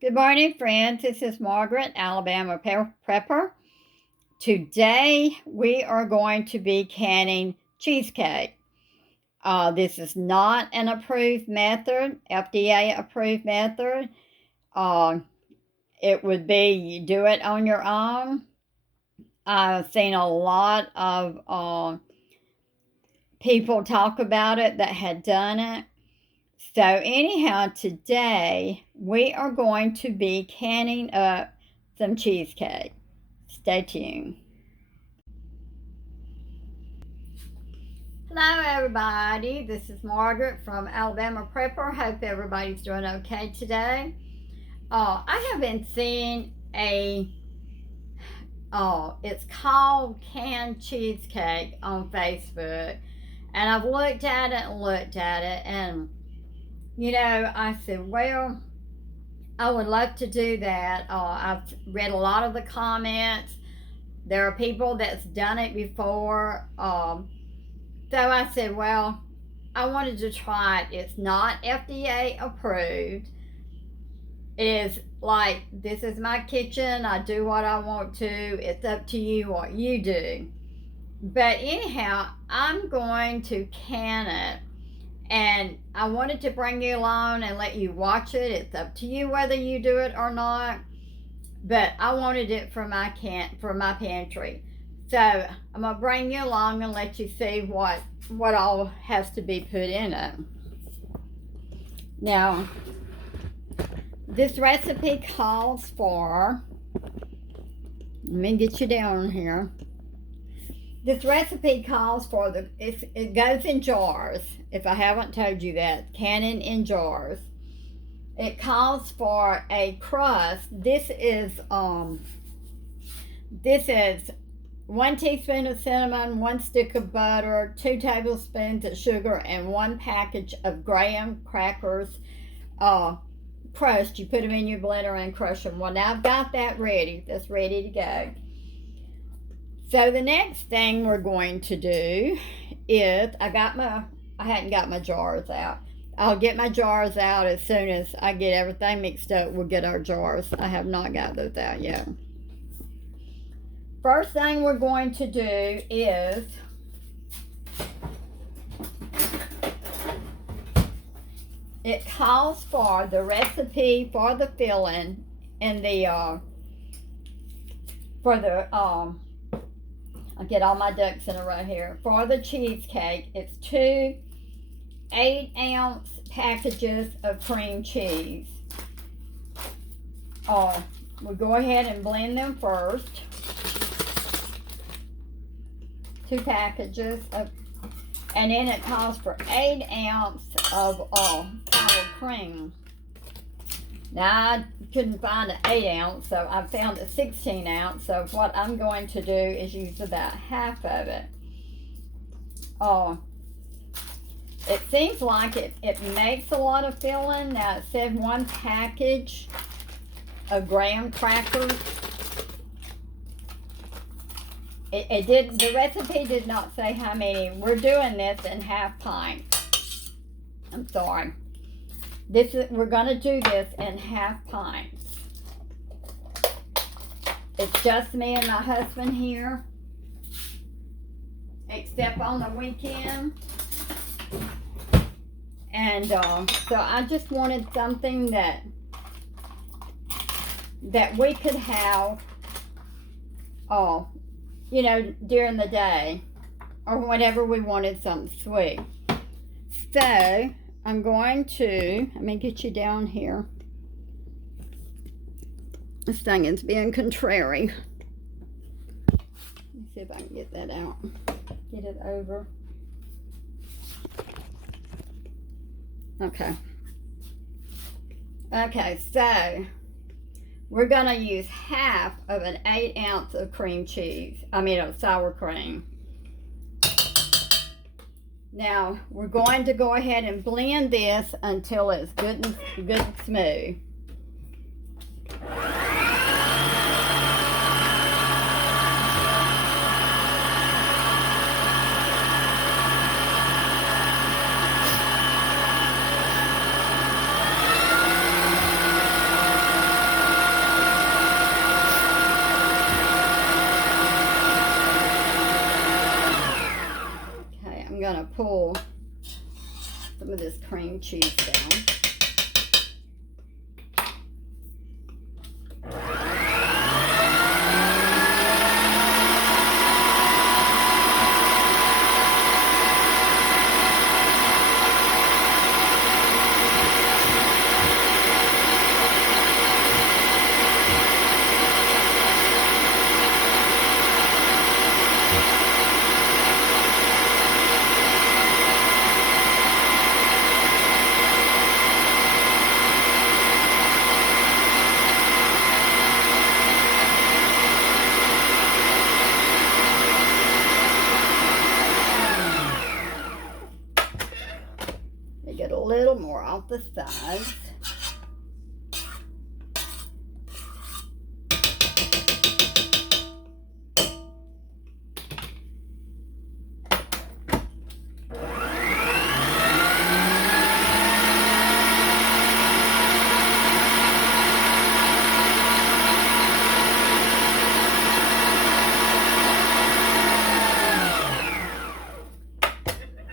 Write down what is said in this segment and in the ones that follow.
Good morning, friends. This is Margaret, Alabama Prepper. Today we are going to be canning cheesecake. This is not an approved method, FDA approved method. Uh, it would be you do it on your own. I've seen a lot of people talk about it that had done it. So, anyhow, today we are going to be canning up some cheesecake. Stay tuned. Hello, everybody. This is Margaret from Alabama Prepper. Hope everybody's doing okay today. I have been seeing it's called canned cheesecake on Facebook, and I've looked at it and looked at it, and I said, well, I would love to do that. I've read a lot of the comments. There are people that's done it before. So I said, well, I wanted to try it. It's not FDA approved. It is like, this is my kitchen. I do what I want to. It's up to you what you do. But anyhow, I'm going to can it. And I wanted to bring you along and let you watch it. It's up to you whether you do it or not. But I wanted it for my pantry. So I'm gonna bring you along and let you see what all has to be put in it. Now, this recipe calls for, let me get you down here. This recipe calls for it goes in jars. If I haven't told you that, canning in jars. It calls for a crust. This is 1 teaspoon of cinnamon, 1 stick of butter, 2 tablespoons of sugar, and 1 package of graham crackers crushed. You put them in your blender and crush them. Well, now I've got that ready. That's ready to go. So the next thing we're going to do is, I hadn't got my jars out. I'll get my jars out as soon as I get everything mixed up. We'll get our jars. I have not got those out yet. First thing we're going to do is it calls for the recipe for the filling in the I'll get all my ducks in a row here. For the cheesecake, it's 2 8-ounce packages of cream cheese. We'll go ahead and blend them first. 2 packages of, and then it calls for 8 ounces of sour cream. Now I couldn't find an 8 ounce, so I found a 16 ounce. So what I'm going to do is use about half of it. It seems like it makes a lot of filling. Now it said 1 package of graham crackers. The recipe did not say how many. We're doing this in half pints. I'm sorry. We're gonna do this in half pints. It's just me and my husband here, except on the weekend. And so I just wanted something that we could have, during the day, or whenever we wanted something sweet. So I'm going to, let me get you down here. This thing is being contrary. Let's see if I can get that out. Get it over. Okay. Okay, so we're going to use half of an 8 ounce of cream cheese. Of sour cream. Now, we're going to go ahead and blend this until it's good and smooth. cream cheese down. Get a little more off the sides.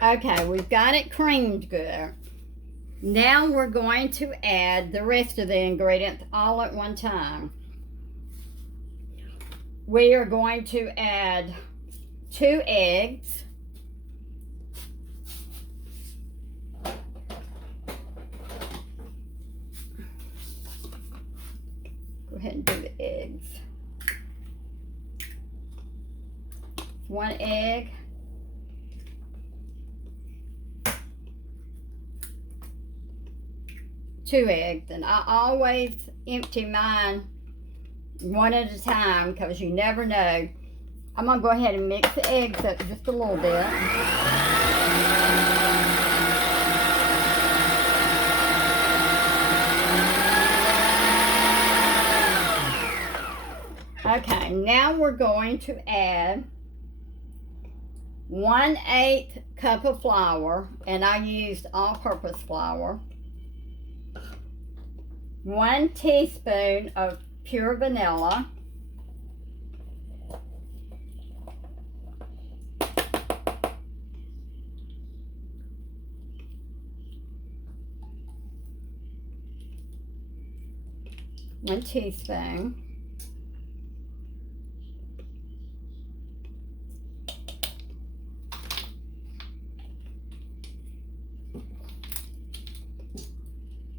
Okay, we've got it creamed good. Now we're going to add the rest of the ingredients all at one time. We are going to add 2 eggs. Go ahead and do the eggs. 1 egg. 2 eggs, and I always empty mine one at a time because you never know. I'm gonna go ahead and mix the eggs up just a little bit. Okay, now we're going to add 1/8 cup of flour, and I used all-purpose flour. 1 teaspoon of pure vanilla. One teaspoon.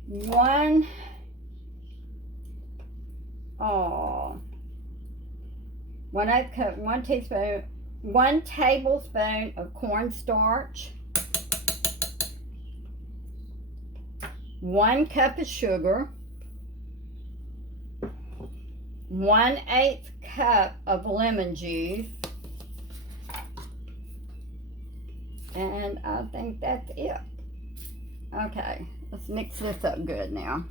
One cup, 1 teaspoon, 1 tablespoon of cornstarch, 1 cup of sugar, 1/8 cup of lemon juice, and I think that's it. Okay, let's mix this up good now.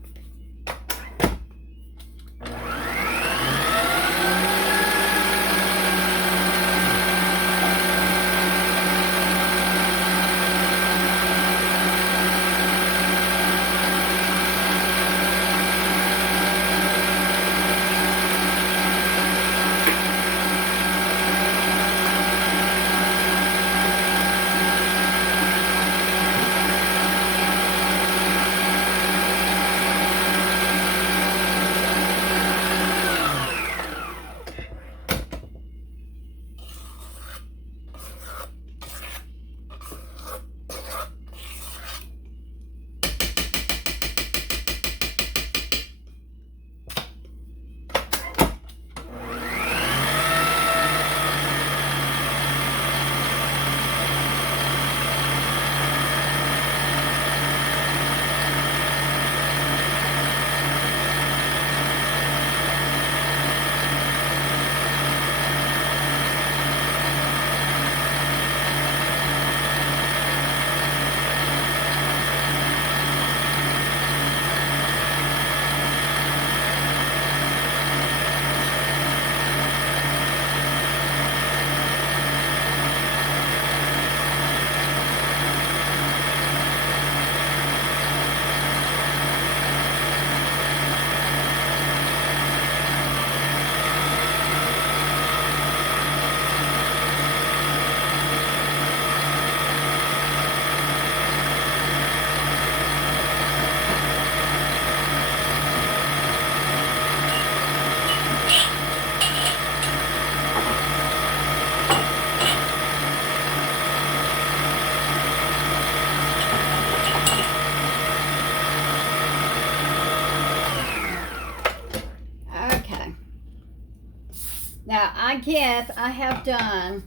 Now, I guess I have done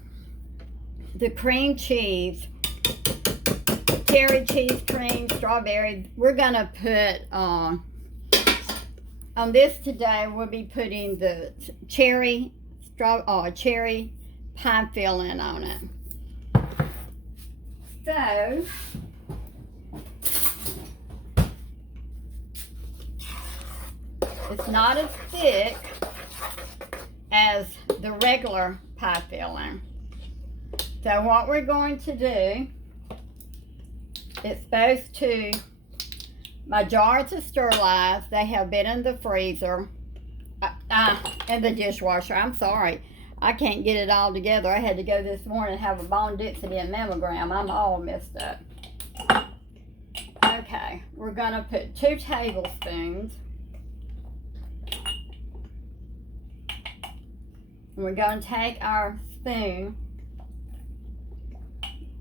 the cream cheese, cherry cheese cream, strawberry. We're gonna put on this today. We'll be putting the cherry pie filling on it. So it's not as thick as the regular pie filling. So what we're going to do, it's supposed to, my jars are sterilized. They have been in the freezer, in the dishwasher. I'm sorry, I can't get it all together. I had to go this morning and have a bone density and mammogram. I'm all messed up. Okay, we're gonna put 2 tablespoons. And we're gonna take our spoon,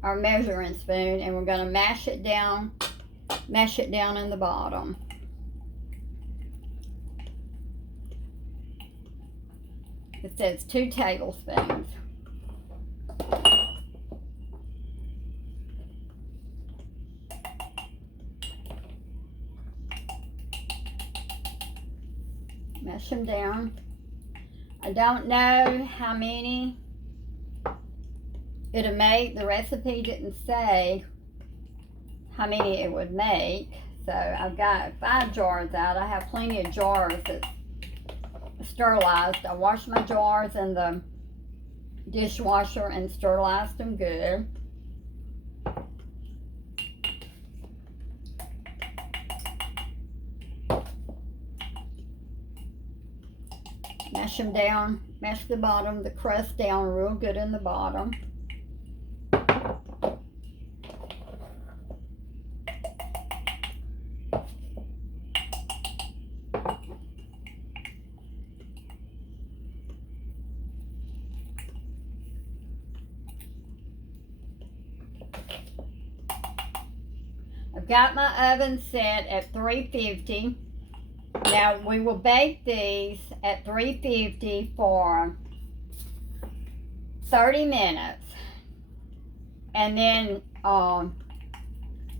our measuring spoon, and we're gonna mash it down in the bottom. It says 2 tablespoons. Mash them down. I don't know how many it'll make. The recipe didn't say how many it would make. So I've got 5 jars out. I have plenty of jars that's sterilized. I washed my jars in the dishwasher and sterilized them good. Mash them down, mash the bottom, the crust down real good in the bottom. I've got my oven set at 350. Now we will bake these at 350 for 30 minutes. And then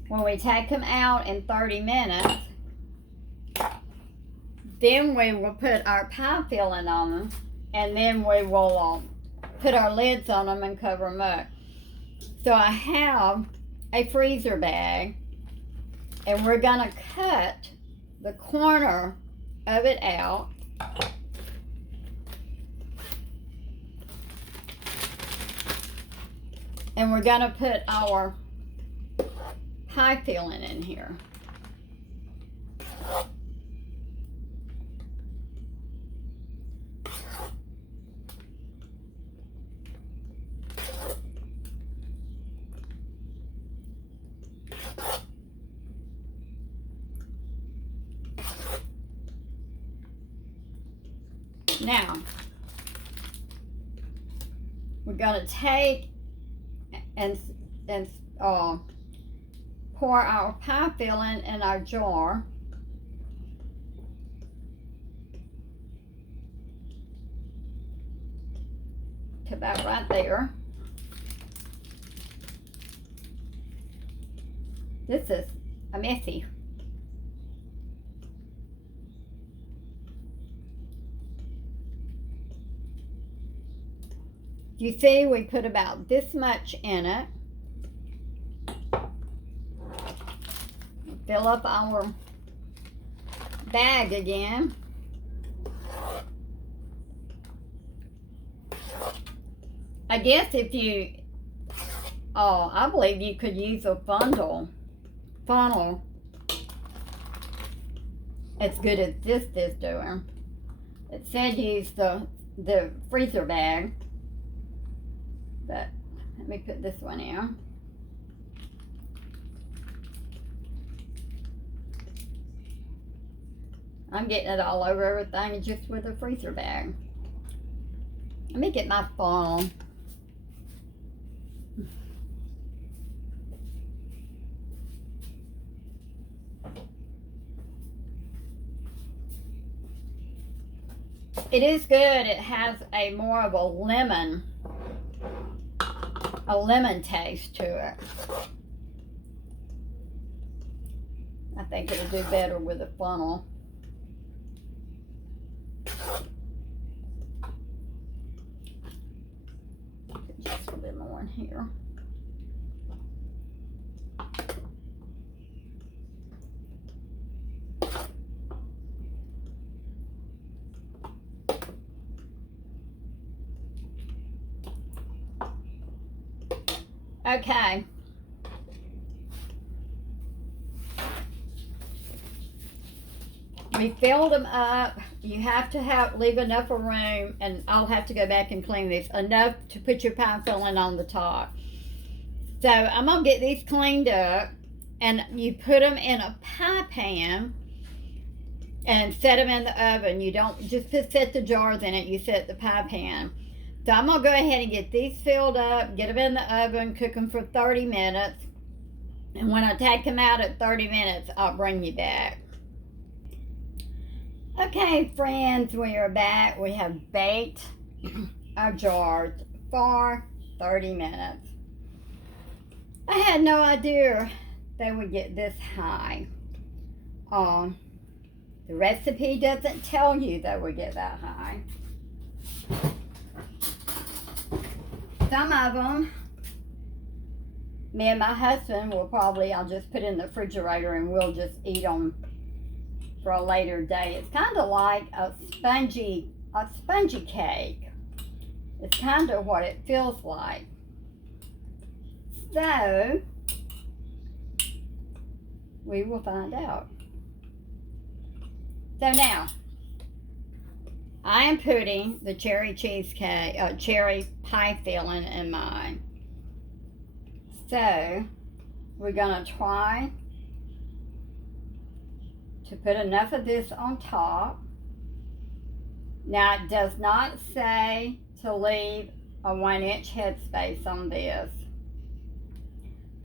when we take them out in 30 minutes, then we will put our pie filling on them, and then we will put our lids on them and cover them up. So I have a freezer bag, and we're gonna cut the corner of it out. And we're gonna put our pie filling in here. Now, we're going to take and pour our pie filling in our jar. To about right there. This is a messy. You see, we put about this much in it. Fill up our bag again. I guess if you, I believe you could use a funnel as good as this is doing. It said use the freezer bag. But let me put this one in. I'm getting it all over everything just with a freezer bag. Let me get my phone. It is good. It has a more of a lemon taste to it. I think it'll do better with a funnel. Put just a little bit more in here. Okay. We filled them up. You have to leave enough of room, and I'll have to go back and clean these, enough to put your pie filling on the top. So I'm gonna get these cleaned up, and you put them in a pie pan and set them in the oven. You don't just set the jars in it, you set the pie pan. So I'm gonna go ahead and get these filled up, get them in the oven, cook them for 30 minutes. And when I take them out at 30 minutes, I'll bring you back. Okay, friends, we are back. We have baked our jars for 30 minutes. I had no idea they would get this high. The recipe doesn't tell you they would get that high. Some of them, me and my husband will probably, I'll just put in the refrigerator and we'll just eat them for a later day. It's kind of like a spongy cake. It's kind of what it feels like. So, we will find out. So now, I am putting the cherry cheesecake, cherry pie filling in mine. So, we're gonna try to put enough of this on top. Now, it does not say to leave a 1-inch headspace on this.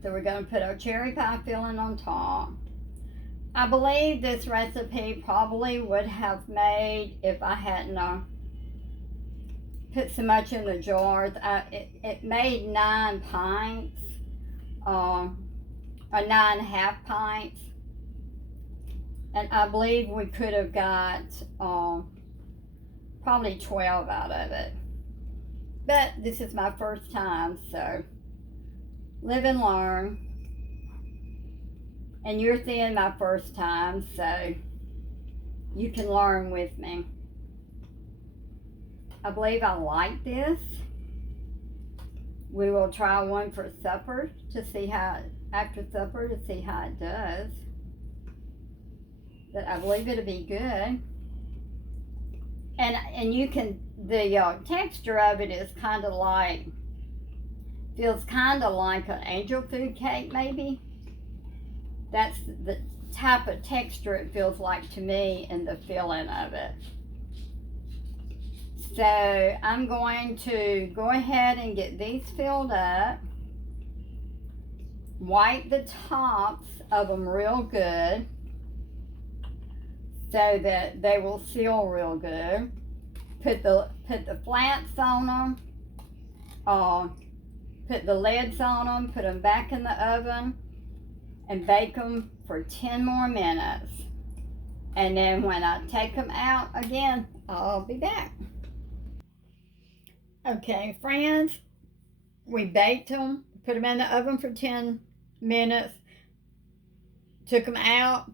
So we're gonna put our cherry pie filling on top. I believe this recipe probably would have made, if I hadn't put so much in the jars, it made 9 pints, or 9.5 pints. And I believe we could have got probably 12 out of it. But this is my first time, so live and learn. And you're seeing my first time, so you can learn with me. I believe I like this. We will try one for supper to see how, after supper, to see how it does. But I believe it'll be good. And you can, the texture of it is kind of like, feels kind of like an angel food cake maybe. That's the type of texture it feels like to me in the filling of it. So I'm going to go ahead and get these filled up. Wipe the tops of them real good so that they will seal real good. Put the flats on them. Put the lids on them. Put them back in the oven. And bake them for 10 more minutes. And then when I take them out again, I'll be back. Okay, friends, we baked them, put them in the oven for 10 minutes, took them out.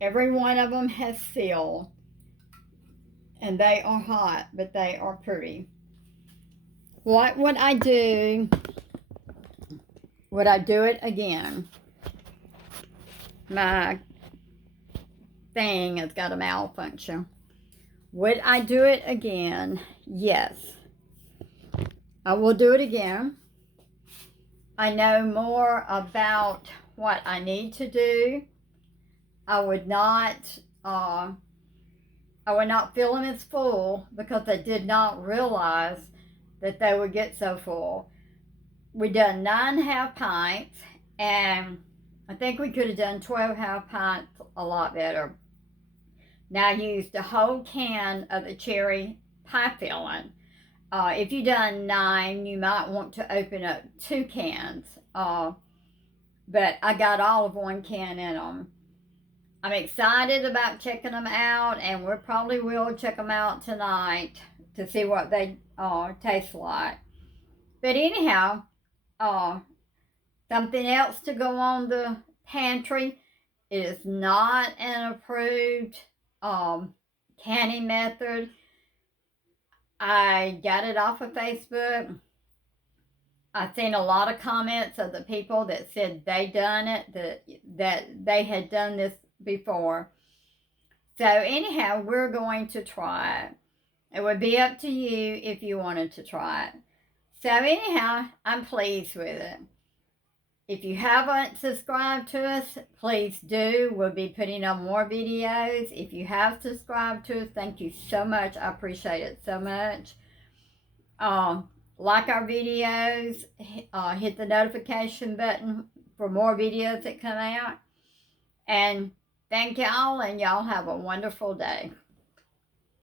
Every one of them has sealed. And they are hot, but they are pretty. What would I do? Would I do it again? My thing has got a malfunction. Would I do it again? Yes. I will do it again. I know more about what I need to do. I would not fill them as full because I did not realize that they would get so full. We done 9.5 pints, and I think we could have done 12.5 pints a lot better. Now I used a whole can of the cherry pie filling. If you've done 9, you might want to open up 2 cans. But I got all of 1 can in them. I'm excited about checking them out, and we probably will check them out tonight to see what they taste like. But anyhow, something else to go on the pantry. It is not an approved canning method. I got it off of Facebook. I've seen a lot of comments of the people that said they done it, that they had done this before. So anyhow, we're going to try it. It would be up to you if you wanted to try it. So anyhow, I'm pleased with it. If you haven't subscribed to us, please do. We'll be putting on more videos. If you have subscribed to us, thank you so much. I appreciate it so much. Like our videos, hit the notification button for more videos that come out. And thank y'all, and y'all have a wonderful day.